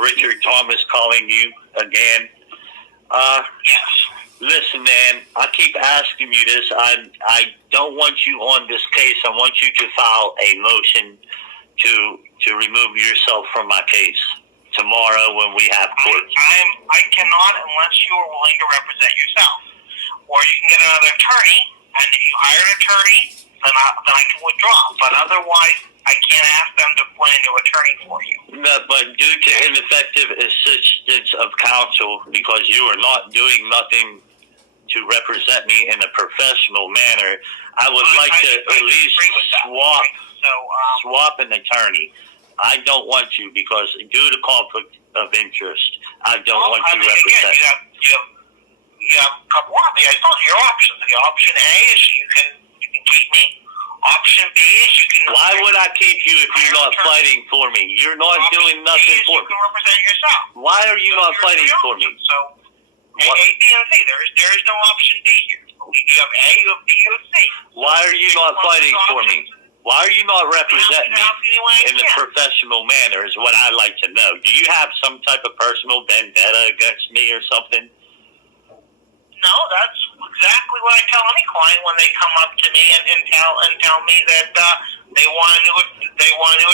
Richard Thomas calling you again. Yes. Listen, man, I keep asking you this. I don't want you on this case. I want you to file a motion to remove yourself from my case tomorrow when we have court. I cannot unless you are willing to represent yourself. Or you can get another attorney, and if you hire an attorney, then I can withdraw. But otherwise, I can't ask them to appoint a new attorney for you. No, but due to ineffective assistance of counsel, because you are not doing nothing to represent me in a professional manner, I would like to at least swap an attorney. I don't want you because due to conflict of interest, I don't want you represented. You have a couple of I told you your options. The option A is you can keep me. Option B is you can. Why would I keep you if you're not fighting for me? You're not doing nothing for me. You can represent yourself. Why are you not fighting for me? So A, B, and C. There is no option D here. You have A, you have B, you have C. Why are you not fighting for me? Why are you not representing me in a professional manner is what I'd like to know. Do you have some type of personal vendetta against me or something? No, that's exactly what I tell any client when they come up to me and tell me that they want a new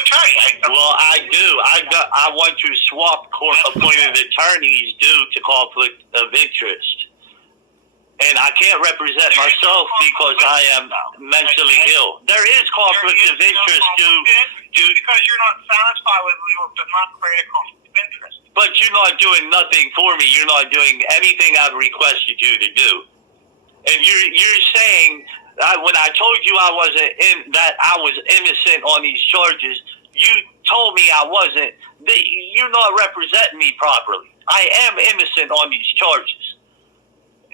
attorney. Well, I do. I want to swap court-appointed attorneys due to conflict of interest. And I can't represent myself because I am mentally ill. There is conflict of interest due because you're not satisfied with me, it does not create a conflict of interest. But you're not doing nothing for me. You're not doing anything I've requested you to do. And you're saying when I told you I was innocent on these charges, you told me I wasn't. You're not representing me properly. I am innocent on these charges.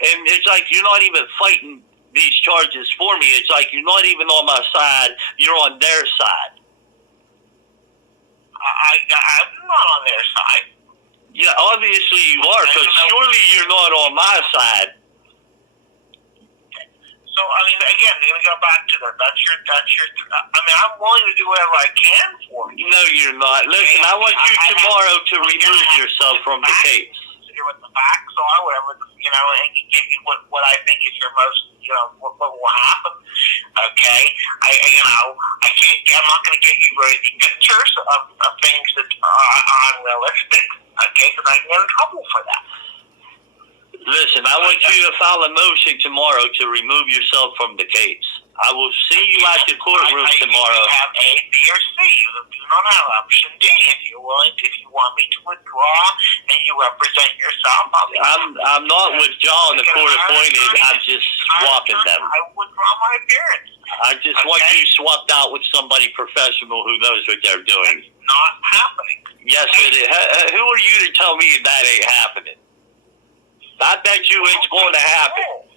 And it's like you're not even fighting these charges for me. It's like you're not even on my side. You're on their side. I'm not on their side. Yeah, obviously you are, because surely you're not on my side. So, I mean, again, you're going to go back to that. That's your, I mean, I'm willing to do whatever I can for you. No, you're not. Listen, I want you tomorrow to remove yourself from the case. With the facts or whatever, and give you what I think is your most, what will happen. Okay, I can't. I'm not going to get you rosy pictures of things that are unrealistic. Okay, because I can get in trouble for that. Listen, I want you to file a motion tomorrow to remove yourself from the case. I will see you at the courtroom tomorrow. You have A, B, or C. You do not have option D. If you want me to withdraw and you represent yourself, I'm not withdrawing the court appointed. I'm just swapping them. I withdraw my appearance. I just want you swapped out with somebody professional who knows what they're doing. It's not happening. Yes, it is. Who are you to tell me that ain't happening? I bet you it's going to happen.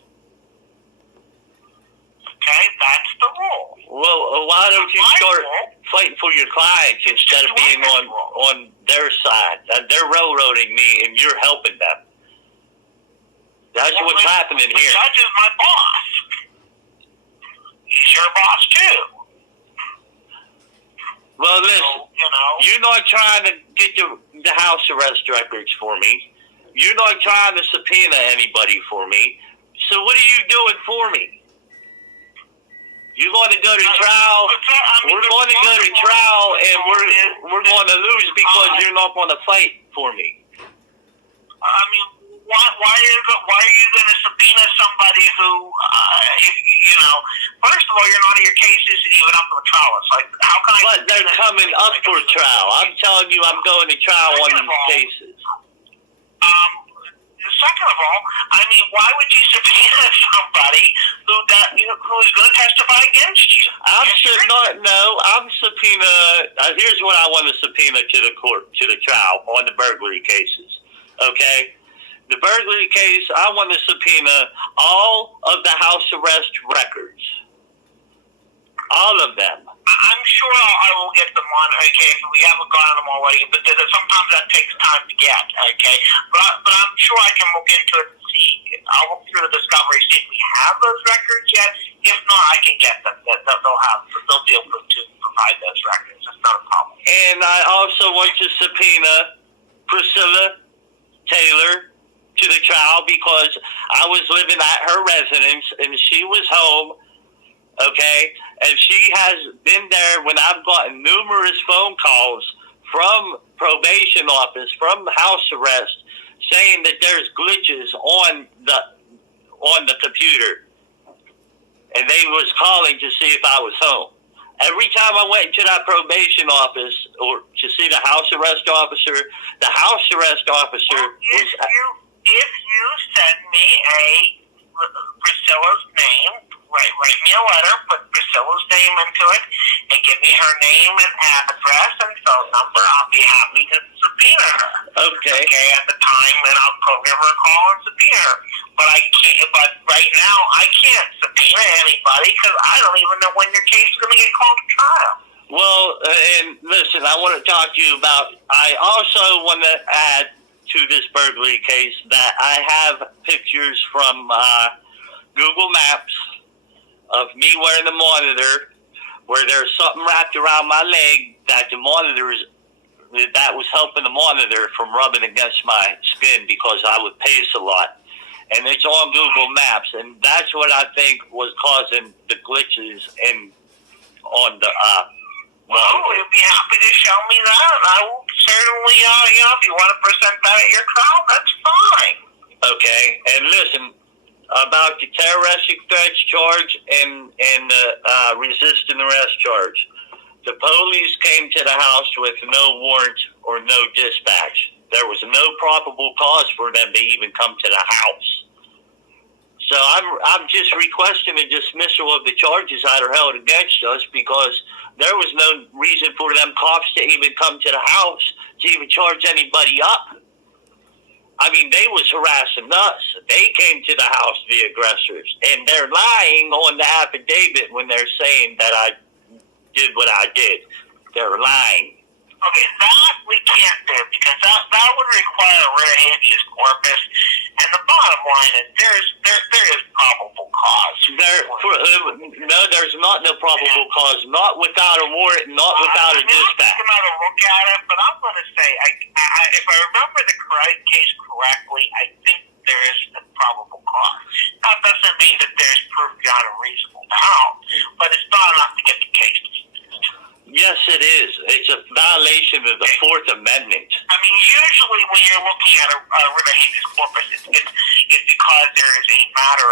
Okay, that's the rule. Well, why don't you start fighting for your clients instead of being on their side? They're railroading me, and you're helping them. That's what's happening here. The judge is my boss. He's your boss, too. Well, listen, you're not trying to get the house arrest records for me. You're not trying to subpoena anybody for me. So what are you doing for me? You're going to go to trial. We're going to go to trial, and we're going to lose because you're not going to fight for me. I mean, why are you going to subpoena somebody who, first of all, you're not in your case isn't even up for trial. It's like, how can I? But they're coming up for trial. I'm telling you, I'm going to trial on these cases. Second of all, I mean, why would you subpoena somebody who's going to testify against you? I'm subpoena. Here's what I want to subpoena to the court, to the trial on the burglary cases. Okay, the burglary case, I want to subpoena all of the house arrest records, all of them. I'm sure I will get them on, okay, if we haven't gotten them already, but sometimes that takes time to get, okay? But I'm sure I can look into it and see. I'll look through the discovery, see if we have those records yet. If not, I can get them. They'll be able to provide those records. That's not a problem. And I also want to subpoena Priscilla Taylor to the trial because I was living at her residence and she was home, okay? And she has been there when I've gotten numerous phone calls from probation office, from house arrest, saying that there's glitches on the computer. And they was calling to see if I was home. Every time I went to that probation office or to see the house arrest officer was... If you send me Priscilla's name, write me a letter, put Priscilla's name into it, and give me her name and address and phone number, I'll be happy to subpoena her. Okay. Okay, at the time, and I'll give her a call and subpoena her. But I can't. But right now, I can't subpoena anybody because I don't even know when your case is going to get called to trial. Well, and listen, I want to talk to you about. I also want to add to this burglary case that I have pictures from Google Maps of me wearing the monitor, where there's something wrapped around my leg that was helping the monitor from rubbing against my skin because I would pace a lot. And it's on Google Maps, and that's what I think was causing the glitches on the well, you'll be happy to show me that. I will certainly, if you want to present that at your trial, that's fine. Okay, and listen, about the terroristic threats charge and the resisting arrest charge. The police came to the house with no warrant or no dispatch. There was no probable cause for them to even come to the house. So I'm just requesting a dismissal of the charges that are held against us because there was no reason for them cops to even come to the house to even charge anybody up. I mean, they was harassing us. They came to the house, the aggressors, and they're lying on the affidavit when they're saying that I did what I did. They're lying. Okay, that we can't do because that would require a writ of habeas corpus. And the bottom line is there is probable cause. No, there's not no probable cause. Not without a warrant, not without a dispatch. I'll take another look at it, but I'm going to say, if I remember the case correctly, I think there is a probable cause. That doesn't mean that there's proof beyond a reasonable doubt, but it's not enough to get the case dismissed. Yes, it is. It's a violation of the Fourth Amendment. I mean, usually when you're looking at a writ of habeas corpus, it's because there is a matter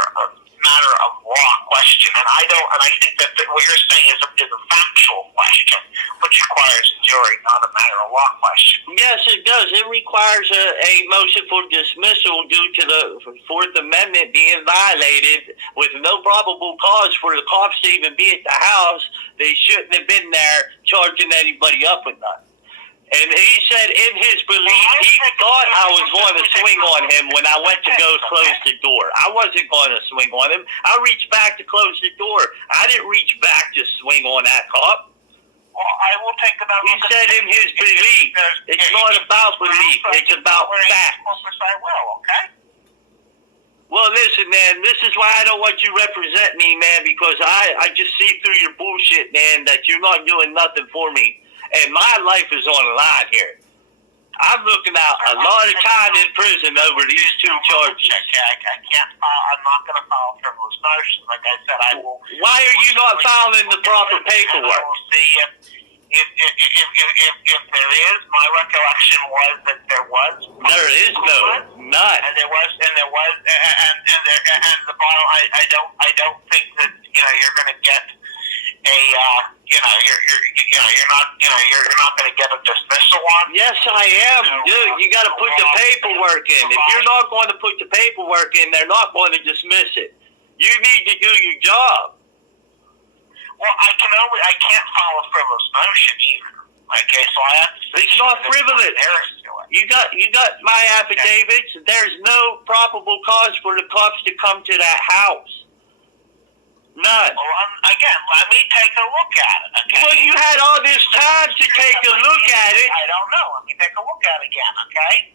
of law question, and I think that what you're saying is a factual question, which requires a jury, not a matter of law question. Yes, it does. It requires a motion for dismissal due to the Fourth Amendment being violated with no probable cause for the cops to even be at the house. They shouldn't have been there charging anybody up with nothing. And he said in his belief, he thought I was going to swing on him when I went to go close the door. I wasn't going to swing on him. I reached back to close the door. I didn't reach back to swing on that cop. Well, I will take another look. He said in his belief. It's not about belief. It's about facts. I will, okay? Well, listen, man, this is why I don't want you to represent me, man, because I just see through your bullshit, man, that you're not doing nothing for me. And my life is on the line here. I'm looking out a lot of time in prison over these two charges. I can't file. I'm not going to file frivolous motion. Like I said, I will. Why are you not filing the proper paperwork? I will see if there is. My recollection was that there was. There is none. And there was, and the bottom. I don't think that you're going to get a you're not going to get a dismissal on. Yes, I am, dude. You got to put the paperwork in. If you're not going to put the paperwork in, they're not going to dismiss it. You need to do your job. Well, I can't file a frivolous motion either. Okay, so I have to. It's not frivolous. You got my affidavits. Okay. There's no probable cause for the cops to come to that house. None. Well, again, let me take a look at it, okay? Well, you had all this time to take a look at it. I don't know. Let me take a look at it again, okay?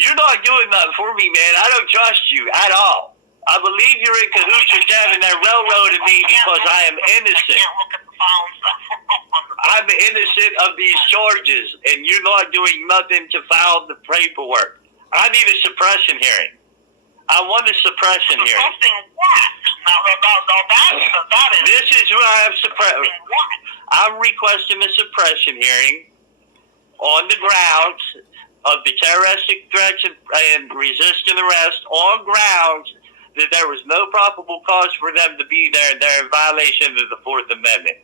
You're not doing nothing for me, man. I don't trust you at all. I believe you're in cahoots with them and they're railroading me because I am innocent. I can't look at the filing stuff on the book. I'm innocent of these charges, and you're not doing nothing to file the paperwork. I need a suppression hearing. I want a suppression hearing. Suppressing what? That is... This is who I have suppressed. What? I'm requesting a suppression hearing on the grounds of the terroristic threats and resisting arrest on grounds that there was no probable cause for them to be there and they're in violation of the Fourth Amendment.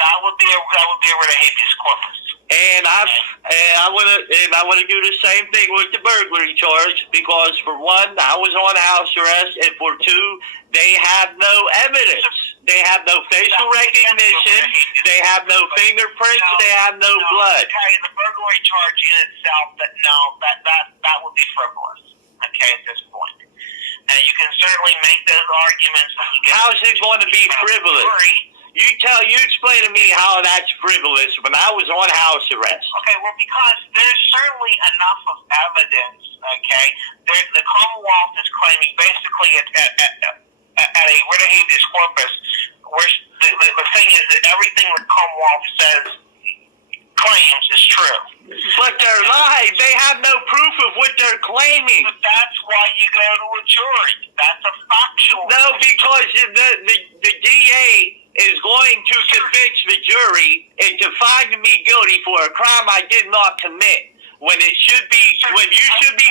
That would be a writ of habeas corpus. And I want to do the same thing with the burglary charge because for one, I was on house arrest, and for two, they have no evidence. They have no facial recognition. They have no fingerprints. They have no blood. Okay, the burglary charge in itself, that would be frivolous. Okay, at this point, and you can certainly make those arguments. How's it going to be frivolous? You explain to me how that's frivolous when I was on house arrest. Okay, well, because there's certainly enough of evidence, okay? The Commonwealth is claiming basically at a writ of habeas corpus, where the thing is that everything the Commonwealth claims is true. But they're lying. They have no proof of what they're claiming. But that's why you go to a jury. That's a factual... No, because the DA is going to convince the jury into finding me guilty for a crime I did not commit. When you should be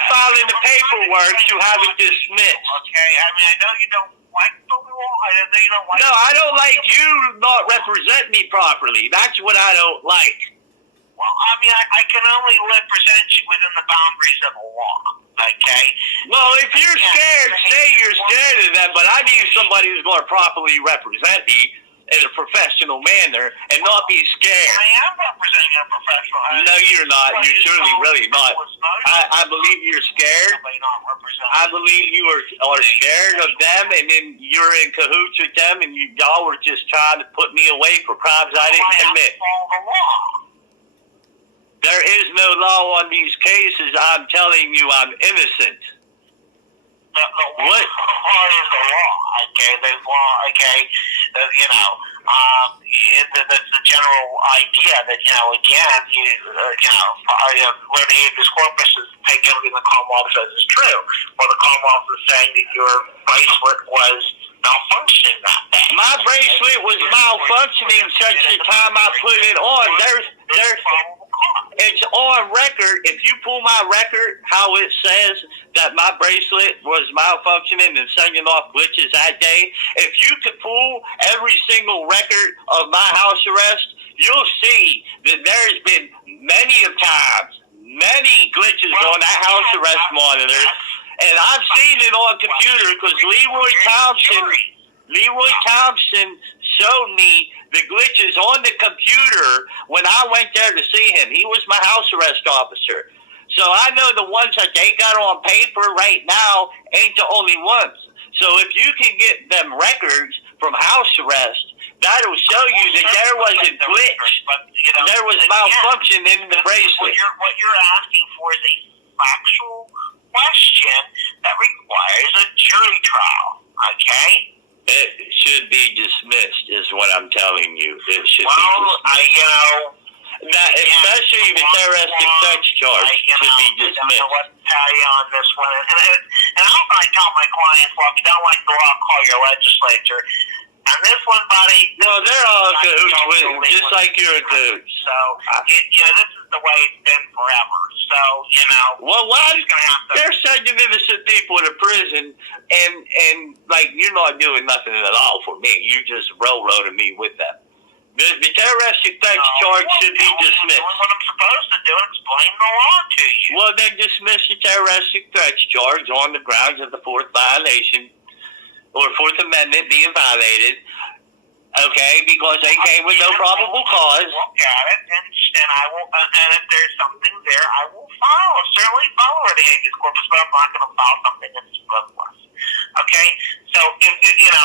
filing the paperwork to have it dismissed. Okay, I mean, I know you don't like the law. I know you don't like... No, I don't like you not represent me properly. That's what I don't like. Well, I mean, I can only represent you within the boundaries of the law. Okay? Well, if you're scared, say you're scared of them, but I need somebody who's going to properly represent me in a professional manner and not be scared. I am representing a professional. No, you're not. You're surely really not. I believe you're scared. I believe you are scared of them, and then you're in cahoots with them, and y'all were just trying to put me away for crimes I didn't commit. There is no law on these cases. I'm telling you, I'm innocent. What is the law? Okay, there's law. Okay, that's the general idea that again, where the habeas corpus is take everything the Commonwealth says is true, or the Commonwealth is saying that your bracelet was malfunctioning that day. My bracelet was malfunctioning since the time I put it on. It's on record. If you pull my record, how it says that my bracelet was malfunctioning and sending off glitches that day, if you could pull every single record of my house arrest, you'll see that there's been many glitches on that house arrest monitor. And I've seen it on computer because Leroy Thompson showed me the glitches on the computer when I went there to see him. He was my house arrest officer. So I know the ones that they got on paper right now ain't the only ones. So if you can get them records from house arrest, that'll show you that there was a glitch. There was malfunction in the bracelet. What you're asking for is a factual question that requires a jury trial. Okay? It should be dismissed, is what I'm telling you. It should be dismissed. Especially the terroristic sex charge should be dismissed. I don't know what to tell you on this one. And I often tell my clients, well, if you don't like the law, call your legislature. And this one, buddy... No, they're all cahoots with it, just like you're a cahoot. So, this is the way it's been forever. So, Well, why? They're sending innocent people to prison, and like, you're not doing nothing at all for me. You're just railroading me with them. The terroristic sex charge should be dismissed. What I'm supposed to do is explain the law to you. Well, then dismiss the terroristic threats charge on the grounds of the fourth violation, or Fourth Amendment being violated, okay, because they came with no probable cause. Look at it, and I will, and if there's something there, I will certainly follow the habeas corpus, but I'm not going to file something that's frivolous. Okay, so if again,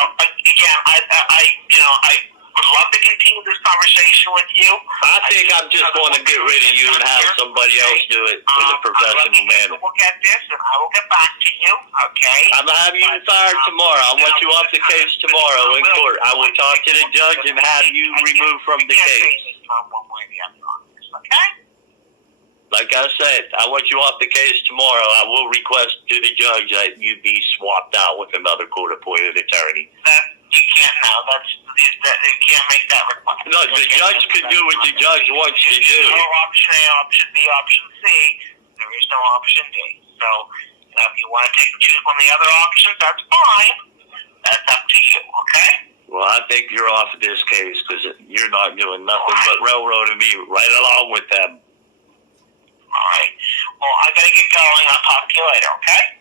Would love to continue this conversation with you. I think I'm just going to get rid of you and have somebody else do it in a professional manner. Look at this, and I will get back to you, okay? I'm going to have you fired tomorrow. I want you off the case tomorrow in court. I will talk to the judge and have you removed from the case. Okay? Like I said, I want you off the case tomorrow. I will request to the judge that you be swapped out with another court-appointed attorney. You can't now. You can't make that request. No, the judge could do what the judge wants to do. There's no option A, option B, option C. There is no option D. So, if you want to choose one of the other options, that's fine. That's up to you, okay? Well, I think you're off of this case because you're not doing nothing but railroading me right along with them. All right. Well, I got to get going. I'll talk to you later, okay?